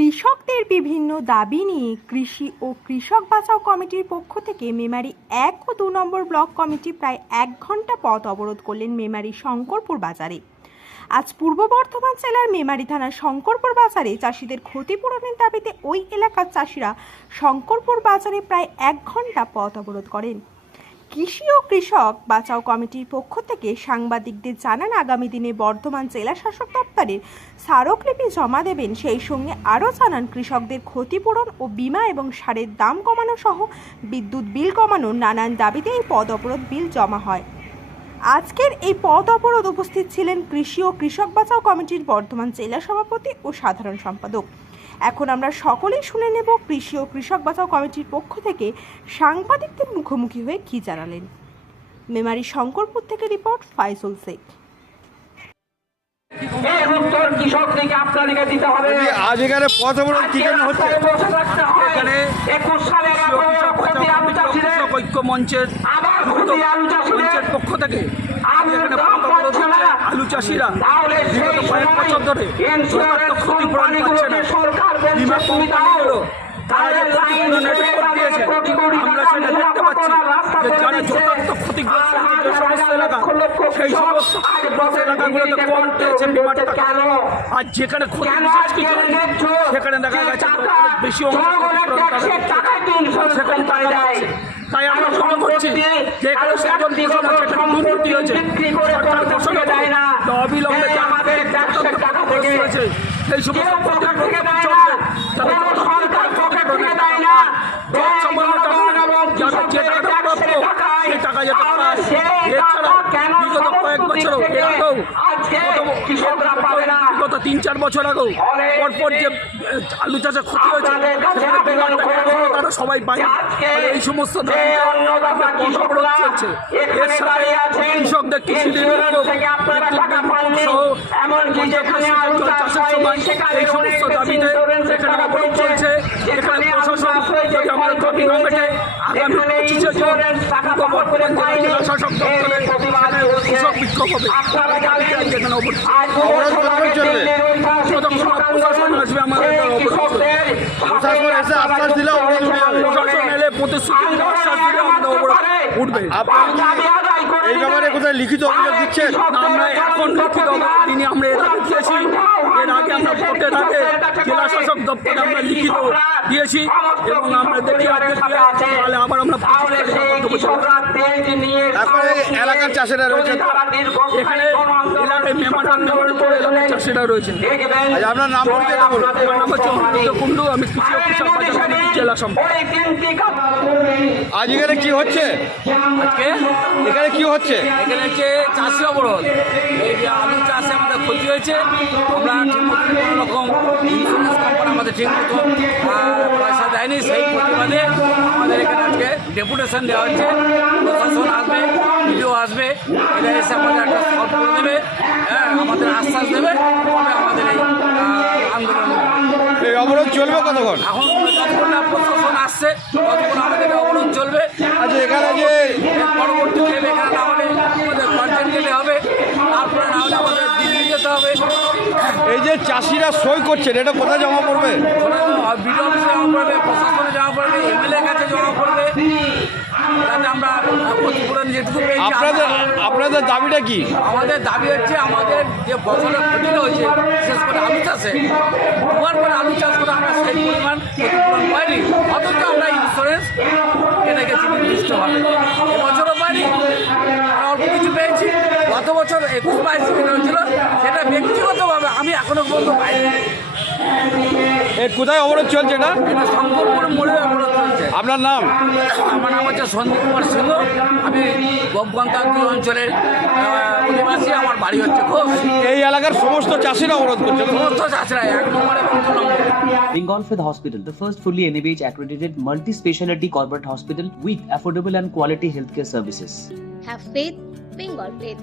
কৃষকদের বিভিন্ন দাবি নিয়ে কৃষি ও কৃষক বাঁচাও কমিটির পক্ষ থেকে মেমারি এক ও দু নম্বর ব্লক কমিটি প্রায় এক ঘণ্টা পথ অবরোধ করলেন মেমারি শঙ্করপুর বাজারে। আজ পূর্ব বর্ধমান জেলার মেমারি থানার শঙ্করপুর বাজারে চাষিদের ক্ষতিপূরণের দাবিতে ওই এলাকার চাষিরা শঙ্করপুর বাজারে প্রায় এক ঘণ্টা পথ অবরোধ করেন। কৃষি ও কৃষক বাঁচাও কমিটির পক্ষ থেকে সাংবাদিকদের জানান, আগামী দিনে বর্ধমান জেলা শাসক দপ্তরের স্মারকলিপি জমা দেবেন। সেই সঙ্গে আরও জানান, কৃষকদের ক্ষতিপূরণ ও বিমা এবং সারের দাম কমানো সহ বিদ্যুৎ বিল কমানোর নানান দাবিতে এই পদ অবরোধ বিল জমা হয়। আজকের এই পদ অবরোধ উপস্থিত ছিলেন কৃষি ও কৃষক বাঁচাও কমিটির বর্ধমান জেলা সভাপতি ও সাধারণ সম্পাদক। এখন আমরা সকলেই শুনে নেব কৃষি ও কৃষক বাঁচাও কমিটির পক্ষ থেকে সাংবাদিকদের মুখোমুখি হয়ে কী জানালেন। মেমারি শঙ্করপুর থেকে রিপোর্ট ফাইজুল শেখ। আজ এখানে পথ অবরোধ কি জন্য হচ্ছে? এখানে একুশ সালের ঐক্য মঞ্চের মঞ্চের পক্ষ থেকে আলু চাষিরা বিগত কয়েক বছর ধরে ক্ষতিপূরণ পাচ্ছে না। সরকার বলছে বীমা তুমি দাও। কোম্পানিগুলো তারা যে তাদের ক্ষতিপূরণের লাইন রিপোর্ট ধরে দিয়েছে কোটি কোটি আমরা সেটা দেখতে পাচ্ছি। মুনাফা করার রাস্তা যে যারা যথার্থ ক্ষতিগ্রস্ত যে সমস্ত এলাকা লক্ষ লক্ষ সেই সমস্ত আজ ক্ষতিগ্রস্ত এলাকাগুলোতে কম পেয়েছে বিমাটা কেন? আর যেখানে ক্ষতি কেন বিশেষ কিছু সেখানে দেখা গেছে বেশি অংশ জনগণের তারা ট্যাক্সের তাই আমরা মনে করছি যে ব্যক্তিগত কৃষক আছে দুর্নীতি হয়েছে সরকার ঘোষণা দেয় না। তো অবিলম্বে এই আমাদের ট্যাক্সের টাকা থেকে সেই সমস্ত পকেট থেকে দেয় না। তাদের কোনো সরকার পকেট থেকে দেয় না। সেই টাকা যাতে পায় এছাড়া বিগত কয়েক এর আগেও কৃষকরা পাবে না? তিন চার বছর আগেও পরপর যে আলু চাষে ক্ষতি হয়েছে তারা সবাই পায় যে আজকে এই সমস্ত চলছে এর সাথে কৃষকদের কৃষি ঋণ ইন্স্যুরেন্স থেকে আপনারা টাকা পাননি, এমনকি যেখানে আলু চাষ হয়নি, সেখানে এই সমস্ত দাবিতে এখানে অবরোধ চলছে এখানে প্রশাসন যদি আমাদের ক্ষতি না মেটে আগামী এখানে পঁচিশে জুন। জেলা শাসক দপ্তরে। কৃষক বিক্ষোভ হবে আপনারা জানেন, এখানে অবরোধ চলবে? প্রশাসন আসবে আমাদের অবরোধ কৃষকদের প্রশাসন এসে আশ্বাস দিলে অবরোধ উঠে যাবে। প্রশাসন এলে প্রতিশ্রুতি দিলে আশ্বাস দিলে আমাদের অবরোধ উঠবে আপনারা কি এই ব্যাপারে কোথায় লিখিত অভিযোগ দিচ্ছেন? আমরা এখন লিখিত তিনি আমরা এর আগে দিয়েছি। এর আগে আমরা ভোটের আগে জেলা শাসক দপ্তরে আমরা লিখিত দিয়েছি এবং আমরা দেখি তাহলে আবার আমরা এখন এলাকার চাষিরা রয়েছে এখানে এলাকায় মেমাটান মেমার করে চাষিরা রয়েছে আপনার নাম নাম হচ্ছে কুণ্ডু আমি কৃষি জেলা কথা আজ এখানে কি হচ্ছে? আজকে? এখানে কি হচ্ছে? এখানে হচ্ছে চাষি অবরোধ। এই যে আলু চাষে আমাদের ক্ষতি হয়েছে আমরা কোনো রকম ইন্স্যুরেন্স কোম্পানি আমাদের ঠিকমতো আহ, পয়সা দেয়নি সেই প্রতিবাদে আমাদের এখানে আজকে ডেপুটেশন দেওয়া হচ্ছে। প্রশাসন আসবে ভিডিও আসবে এটা এসে আমাদের একটা সলভ করে দেবে হ্যাঁ আমাদের আশ্বাস দেবে তবে আমাদের এই আন্দোলন এই অবরোধ চলবে কতক্ষণ? এখন প্রশাসন আসছে। ততক্ষণ আমাদের অবরোধ চলবে আচ্ছা এখানে যে পরবর্তী এখানে না হলে আমাদের কন্টেন্ট গেলে হবে তারপরে না হলে আমাদের দিল্লি যেতে হবে। এই যে চাষিরা সই করছেন এটা কোথায় জমা পড়বে? বিডিও অফিসে জমা পড়বে প্রশাসনে জমা পড়বে যাতে আমরা ক্ষতিপূরণ যেটুকু পেয়েছি আপনাদের আপনাদের দাবিটা কি? আমাদের দাবি হচ্ছে আমাদের যে ফসলের ক্ষতিটা হয়েছে বিশেষ করে আলু চাষে দুবার করে আলু চাষ করে আমরা সেই পরিমাণ ক্ষতিপূরণ পাইনি অথচ আমরা ইন্স্যুরেন্স কেটে গেছি নির্দিষ্টভাবে। এবছরও পাইনি অল্প কিছু পেয়েছি গত বছর একুশ বাইশ হয়েছিল সেটা ব্যক্তিগতভাবে আমি এখনও পর্যন্ত পাইনি। এর কোথায় অবরোধ চলছে এটা এটা মোড়ে অবরোধ চলছে আপনার নাম আমার নাম হচ্ছে সন্দীপ কুমার সিংহ আমি গোপগন্তান্ত্রিক অঞ্চলের অধিবাসী আমার বাড়ি হচ্ছে ঘোষ এই এলাকার সমস্ত চাষিরা অবরোধ করছে সমস্ত চাষিরা এক নম্বর এবং দু নম্বর Bengal Fifth Hospital, the first fully NABH accredited multi speciality corporate hospital with affordable and quality healthcare services. Have faith, Bengal faith.